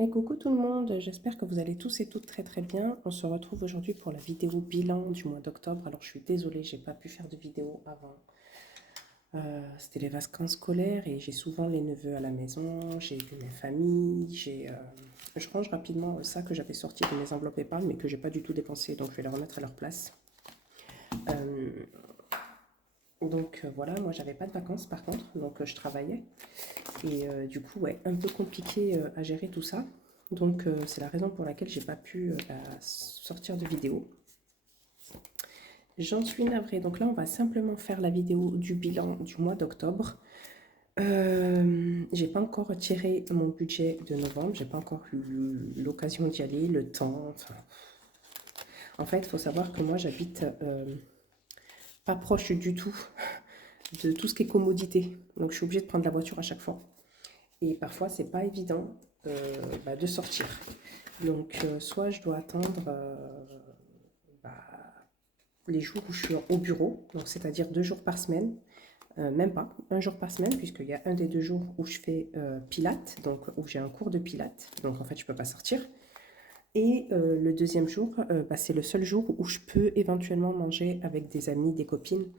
Et coucou tout le monde, j'espère que vous allez tous et toutes très très bien. On se retrouve aujourd'hui pour la vidéo bilan du mois d'octobre. Alors je suis désolée, j'ai pas pu faire de vidéo avant. C'était les vacances scolaires et j'ai souvent les neveux à la maison, j'ai vu mes familles, je range rapidement ça que j'avais sorti de mes enveloppes épargne mais que j'ai pas du tout dépensé, donc je vais les remettre à leur place. Euh, voilà, moi j'avais pas de vacances par contre, donc je travaillais. Et du coup, ouais, un peu compliqué à gérer tout ça. Donc c'est la raison pour laquelle j'ai pas pu sortir de vidéo. J'en suis navrée. Donc là, on va simplement faire la vidéo du bilan du mois d'octobre. J'ai pas encore tiré mon budget de novembre. J'ai pas encore eu l'occasion d'y aller, le temps. Enfin, en fait, il faut savoir que moi, j'habite pas proche du tout de tout ce qui est commodité. Donc je suis obligée de prendre la voiture à chaque fois. Et parfois, c'est pas évident de sortir. Donc, soit je dois attendre bah, les jours où je suis au bureau, donc c'est-à-dire 2 jours par semaine, même pas, un jour par semaine, puisqu'il y a un des 2 jours où je fais pilates, donc où j'ai un cours de pilates, donc en fait, je peux pas sortir. Et le deuxième jour, c'est le seul jour où je peux éventuellement manger avec des amis, des copines.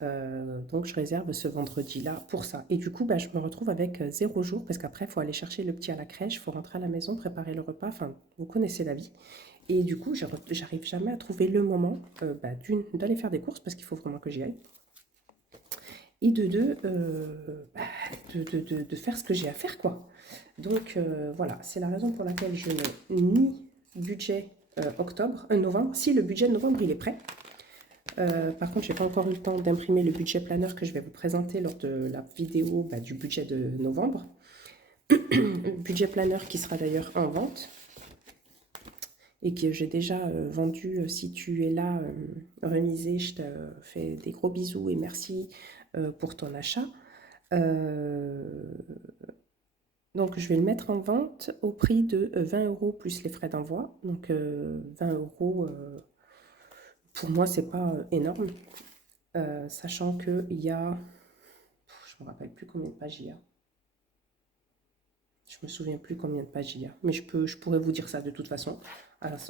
Donc je réserve ce vendredi-là pour ça. Et du coup, je me retrouve avec 0 jour parce qu'après, il faut aller chercher le petit à la crèche, il faut rentrer à la maison, préparer le repas. Enfin, vous connaissez la vie. Et du coup, j'arrive jamais à trouver le moment d'une, d'aller faire des courses parce qu'il faut vraiment que j'y aille. Et de deux, de faire ce que j'ai à faire, quoi. Donc voilà, c'est la raison pour laquelle je n'ai ni budget novembre. Si le budget de novembre, il est prêt. Par contre, je n'ai pas encore eu le temps d'imprimer le budget planner que je vais vous présenter lors de la vidéo du budget de novembre. Budget planner qui sera d'ailleurs en vente et que j'ai déjà vendu. Si tu es là, remisé, je te fais des gros bisous et merci pour ton achat. Donc, je vais le mettre en vente au prix de 20 € plus les frais d'envoi. Donc, 20 €, pour moi, c'est pas énorme. Sachant qu'il y a, je ne me rappelle plus combien de pages il y a. Je me souviens plus combien de pages il y a. Mais je pourrais vous dire ça de toute façon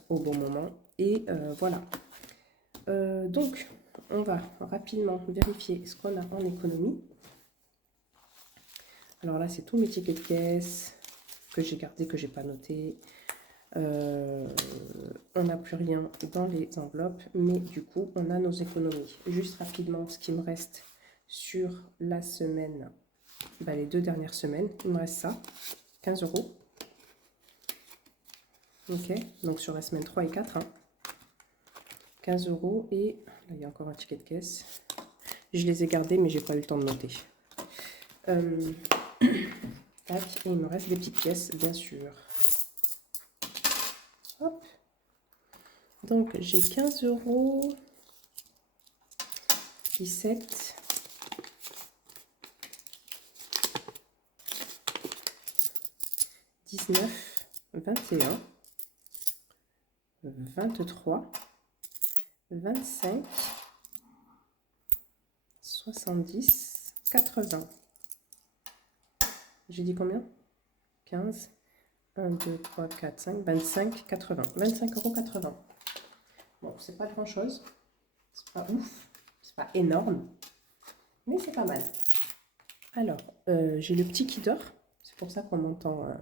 au bon moment. Et voilà. Donc, on va rapidement vérifier ce qu'on a en économie. Alors là, c'est tous mes tickets de caisse que j'ai gardés, que j'ai pas notés. On n'a plus rien dans les enveloppes, mais du coup, on a nos économies. Juste rapidement, ce qui me reste sur la semaine, les 2 dernières semaines, il me reste ça, 15 €. Ok, donc sur la semaine 3 et 4, 15 €. Et là, il y a encore un ticket de caisse. Je les ai gardés, mais j'ai pas eu le temps de noter. Tac, et il me reste des petites pièces, bien sûr. Hop. Donc, j'ai 15 €, 17, 19, 21, 23, 25, 70, 80. J'ai dit combien? 15, 1, 2, 3, 4, 5, 25, 80. 25,80 €. Bon, c'est pas grand chose. C'est pas ouf. C'est pas énorme. Mais c'est pas mal. Alors, j'ai le petit qui dort. C'est pour ça qu'on m'entend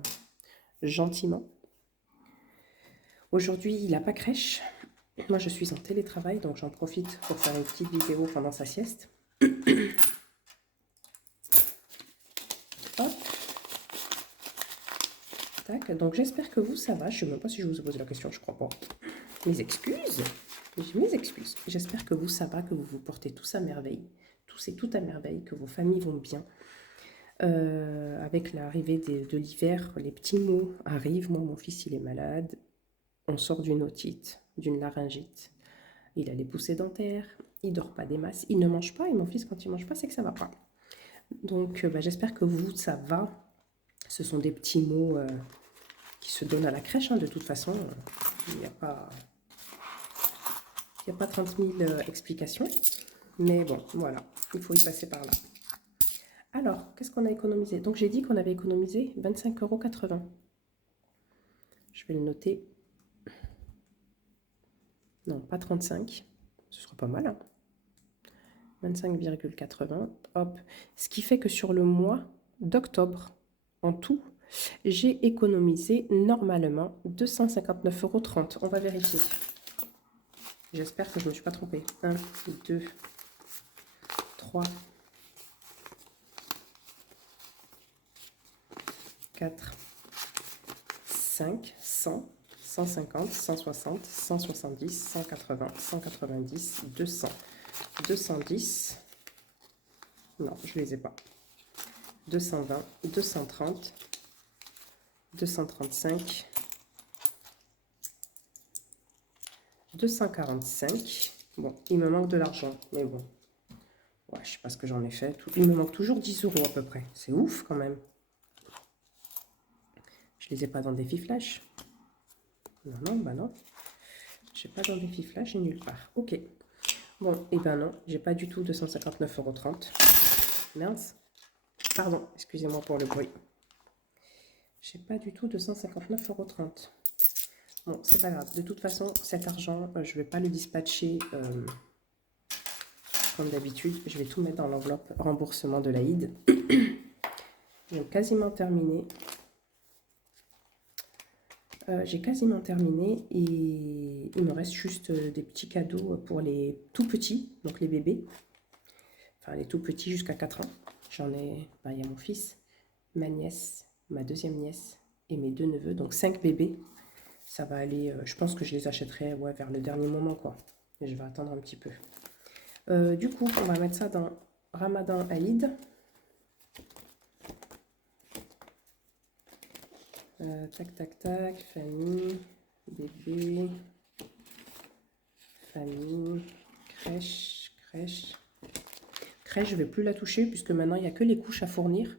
gentiment. Aujourd'hui, il n'a pas crèche. Moi, je suis en télétravail, donc j'en profite pour faire une petite vidéo pendant sa sieste. Hop. Tac. Donc, j'espère que vous, ça va. Je ne sais même pas si je vous ai posé la question, je crois pas. Mes excuses. Mes excuses. J'espère que vous, ça va, que vous vous portez tous à merveille. Tous et toutes à merveille, que vos familles vont bien. Avec l'arrivée de l'hiver, les petits mots arrivent. Moi, mon fils, il est malade. On sort d'une otite, d'une laryngite. Il a les poussées dentaires. Il dort pas des masses. Il ne mange pas. Et mon fils, quand il mange pas, c'est que ça va pas. Donc, j'espère que vous, ça va. Ce sont des petits mots qui se donnent à la crèche. De toute façon, il n'y a pas 30 000 explications. Mais bon, voilà. Il faut y passer par là. Alors, qu'est-ce qu'on a économisé? Donc, j'ai dit qu'on avait économisé 25,80 €. vais le noter. Non, pas 35. Ce sera pas mal, hein. 25,80. Hop. Ce qui fait que sur le mois d'octobre, en tout, j'ai économisé normalement 259,30 €. On va vérifier. J'espère que je ne me suis pas trompée. 1, 2, 3, 4, 5, 100, 150, 160, 170, 180, 190, 200, 210. Non, je ne les ai pas. 220, 230, 235, 245. Bon, il me manque de l'argent, mais bon. Ouais, je sais pas ce que j'en ai fait. Il me manque toujours 10 € à peu près. C'est ouf quand même. Je les ai pas dans Défi Flash. Non, non, bah non. Je n'ai pas dans Défi Flash et nulle part. Ok. Bon, et ben non, j'ai pas du tout 259,30 €. Mince. Pardon, excusez-moi pour le bruit. J'ai pas du tout 259,30 €. Bon, c'est pas grave. De toute façon, cet argent, je vais pas le dispatcher comme d'habitude. Je vais tout mettre dans l'enveloppe remboursement de l'Aïd. J'ai quasiment terminé. J'ai quasiment terminé et il me reste juste des petits cadeaux pour les tout petits, donc les bébés. Enfin, les tout petits jusqu'à 4 ans. J'en ai, il y a mon fils, ma nièce, ma deuxième nièce et mes 2 neveux, donc 5 bébés. Ça va aller, je pense que je les achèterai ouais, vers le dernier moment, quoi. Et je vais attendre un petit peu. Du coup, on va mettre ça dans Ramadan Aïd. Tac, tac, tac, famille, bébé, famille, crèche, crèche. Crèche, je ne vais plus la toucher puisque maintenant, il n'y a que les couches à fournir.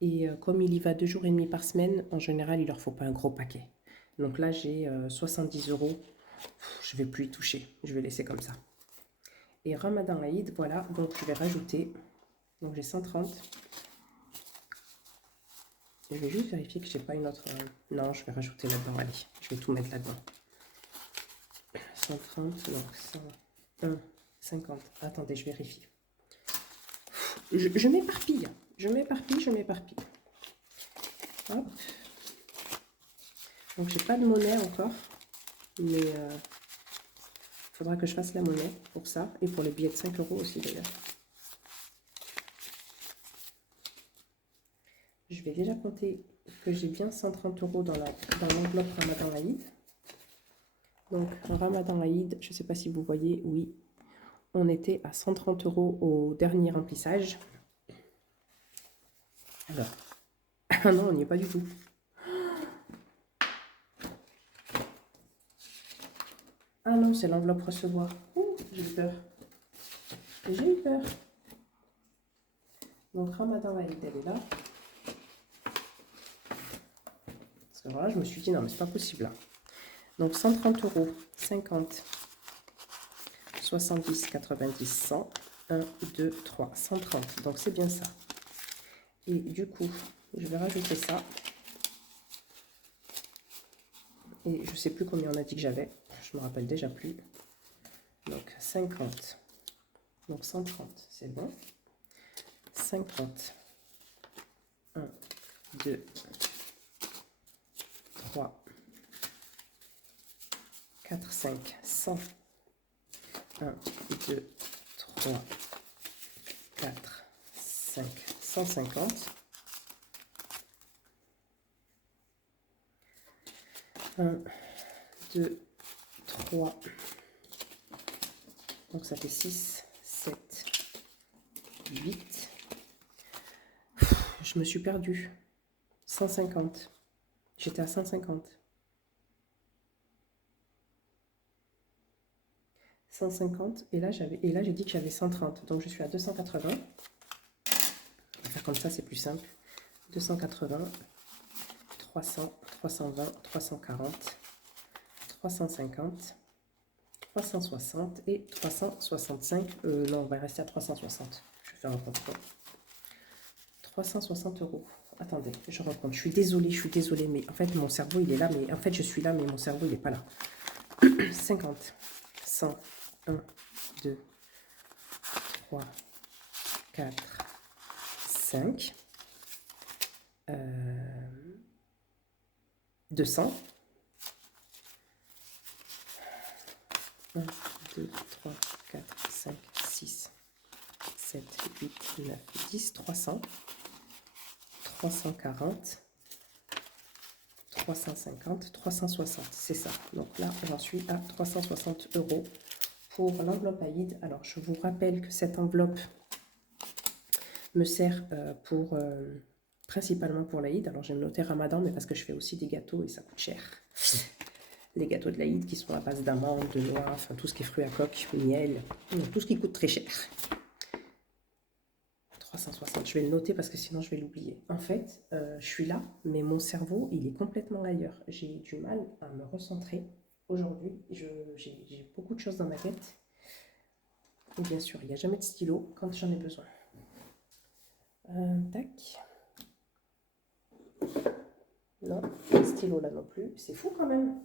Et comme il y va 2 jours et demi par semaine, en général, il ne leur faut pas un gros paquet. Donc là, j'ai 70 €. Je ne vais plus y toucher. Je vais laisser comme ça. Et Ramadan Aïd, voilà. Donc, je vais rajouter. Donc, j'ai 130. Je vais juste vérifier que je n'ai pas une autre... Non, je vais rajouter là-dedans. Allez, je vais tout mettre là-dedans. 130, donc 101, 50. Attendez, je vérifie. Je m'éparpille. Je m'éparpille. Hop. Donc, j'ai pas de monnaie encore. Mais il faudra que je fasse la monnaie pour ça. Et pour les billets de 5 € aussi, d'ailleurs. Je vais déjà compter que j'ai bien 130 € dans l'enveloppe Ramadan Aïd. Donc, Ramadan Aïd, je ne sais pas si vous voyez, oui, on était à 130 € au dernier remplissage. Alors, ah non, on n'y est pas du tout. Ah non, c'est l'enveloppe recevoir. Ouh, j'ai eu peur. J'ai eu peur. Donc, Ramadan Aïd, elle est là. Parce que voilà, je me suis dit, non, mais c'est pas possible là. Donc, 130 €, 50, 70, 90, 100, 1, 2, 3, 130. Donc, c'est bien ça. Et du coup, je vais rajouter ça. Et je ne sais plus combien on a dit que j'avais. Je ne me rappelle déjà plus. Donc, 50. Donc, 130, c'est bon. 50. 1, 2, 3, 4, 5, 100. 1, 2, 3, 4, 5, 150. 1, 2, 3. Donc ça fait 6, 7, 8. Je me suis perdue. 150. J'étais à 150. 150 et là j'ai dit que j'avais 130, donc je suis à 280. On va faire comme ça, c'est plus simple. 280, 300, 320, 340, 350, 360 et 365. Non, on va rester à 360. Je vais faire un contrôle. 360 €. Attendez, je reprends. Je suis désolée, mais en fait, mon cerveau, il est là, mais en fait, je suis là, mais mon cerveau, il n'est pas là. 50, 100, 1, 2, 3, 4, 5, 200, 1, 2, 3, 4, 5, 6, 7, 8, 9, 10, 300, 340, 350, 360, c'est ça. Donc là, j'en suis à 360 € pour l'enveloppe Aïd. Alors, je vous rappelle que cette enveloppe me sert principalement pour l'Aïd. Alors, j'ai noté Ramadan, mais parce que je fais aussi des gâteaux et ça coûte cher. Les gâteaux de l'Aïd qui sont à base d'amandes, de noix, enfin tout ce qui est fruits à coque, miel, tout ce qui coûte très cher. 360, je vais le noter parce que sinon je vais l'oublier. En fait, je suis là, mais mon cerveau, il est complètement ailleurs. J'ai du mal à me recentrer. Aujourd'hui, j'ai beaucoup de choses dans ma tête. Et bien sûr, il n'y a jamais de stylo quand j'en ai besoin. Tac. Non, pas de stylo là non plus. C'est fou quand même.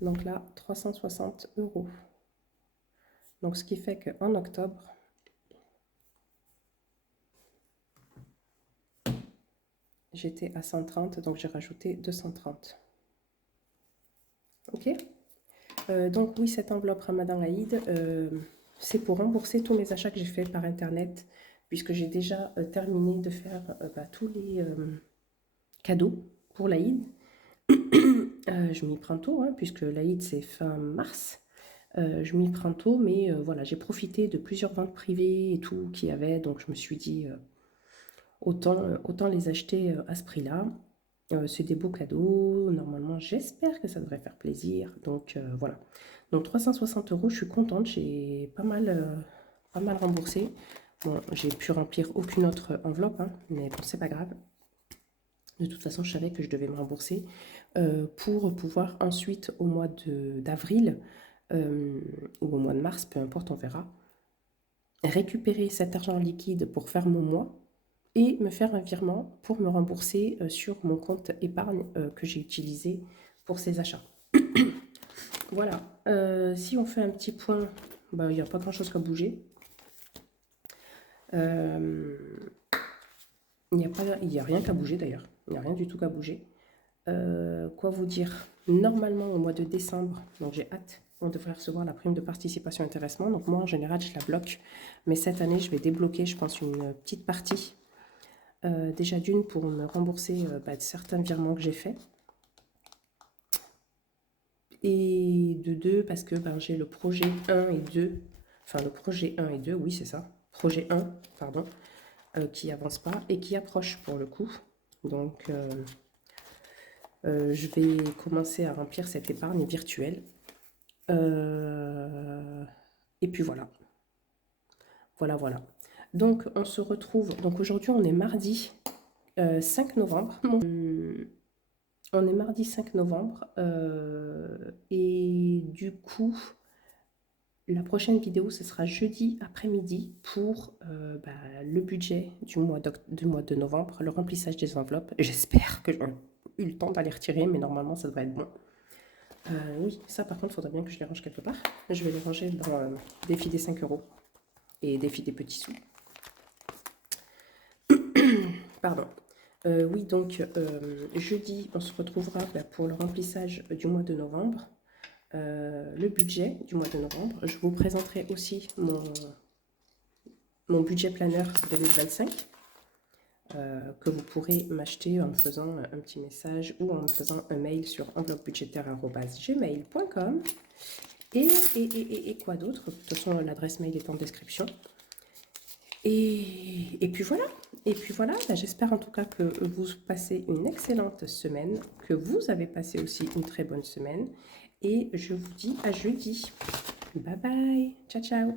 Donc là, 360 €. Donc ce qui fait qu'en octobre, j'étais à 130, donc j'ai rajouté 230. Ok. Donc oui, cette enveloppe Ramadan Aïd, c'est pour rembourser tous mes achats que j'ai faits par Internet, puisque j'ai déjà terminé de faire tous les cadeaux pour l'Aïd. Je m'y prends tôt, hein, puisque l'Aïd c'est fin mars. Je m'y prends tôt, mais voilà, j'ai profité de plusieurs ventes privées et tout qu'il y avait, donc je me suis dit autant les acheter à ce prix-là. C'est des beaux cadeaux, normalement j'espère que ça devrait faire plaisir, donc voilà. Donc 360 €, je suis contente, j'ai pas mal remboursé. Bon, j'ai pu remplir aucune autre enveloppe, hein, mais bon, c'est pas grave. De toute façon, je savais que je devais me rembourser pour pouvoir ensuite, au mois d'avril ou au mois de mars, peu importe, on verra, récupérer cet argent liquide pour faire mon mois et me faire un virement pour me rembourser sur mon compte épargne que j'ai utilisé pour ces achats. Voilà. Si on fait un petit point, il n'y a pas grand-chose à bouger. Il n'y a rien qu'à bouger d'ailleurs. Il n'y a rien du tout qu'à bouger. Quoi vous dire? Normalement, au mois de décembre, donc j'ai hâte, on devrait recevoir la prime de participation intéressement. Donc moi, en général, je la bloque. Mais cette année, je vais débloquer, je pense, une petite partie. Déjà d'une, pour me rembourser de certains virements que j'ai faits. Et de deux, parce que j'ai le projet 1 et 2. Enfin, le projet 1 et 2, oui, c'est ça. Projet 1, pardon. Qui avance pas et qui approche pour le coup. Donc, je vais commencer à remplir cette épargne virtuelle. Et puis voilà. Voilà. Donc, on se retrouve. Donc, aujourd'hui, on est mardi 5 novembre. On est mardi 5 novembre. Et du coup, la prochaine vidéo, ce sera jeudi après-midi pour le budget du mois de novembre, le remplissage des enveloppes. J'espère que j'aurai eu le temps d'aller retirer, mais normalement, ça devrait être bon. Oui, ça par contre, il faudrait bien que je les range quelque part. Je vais les ranger dans défi des 5 € et défi des petits sous. Pardon. Oui, donc jeudi, on se retrouvera pour le remplissage du mois de novembre. Le budget du mois de novembre. Je vous présenterai aussi mon budget planner 2025 que vous pourrez m'acheter en me faisant un petit message ou en me faisant un mail sur enveloppebudgétaire@gmail.com. Et quoi d'autre? De toute façon, l'adresse mail est en description. Et puis voilà. J'espère en tout cas que vous passez une excellente semaine, que vous avez passé aussi une très bonne semaine. Et je vous dis à jeudi. Bye bye. Ciao, ciao.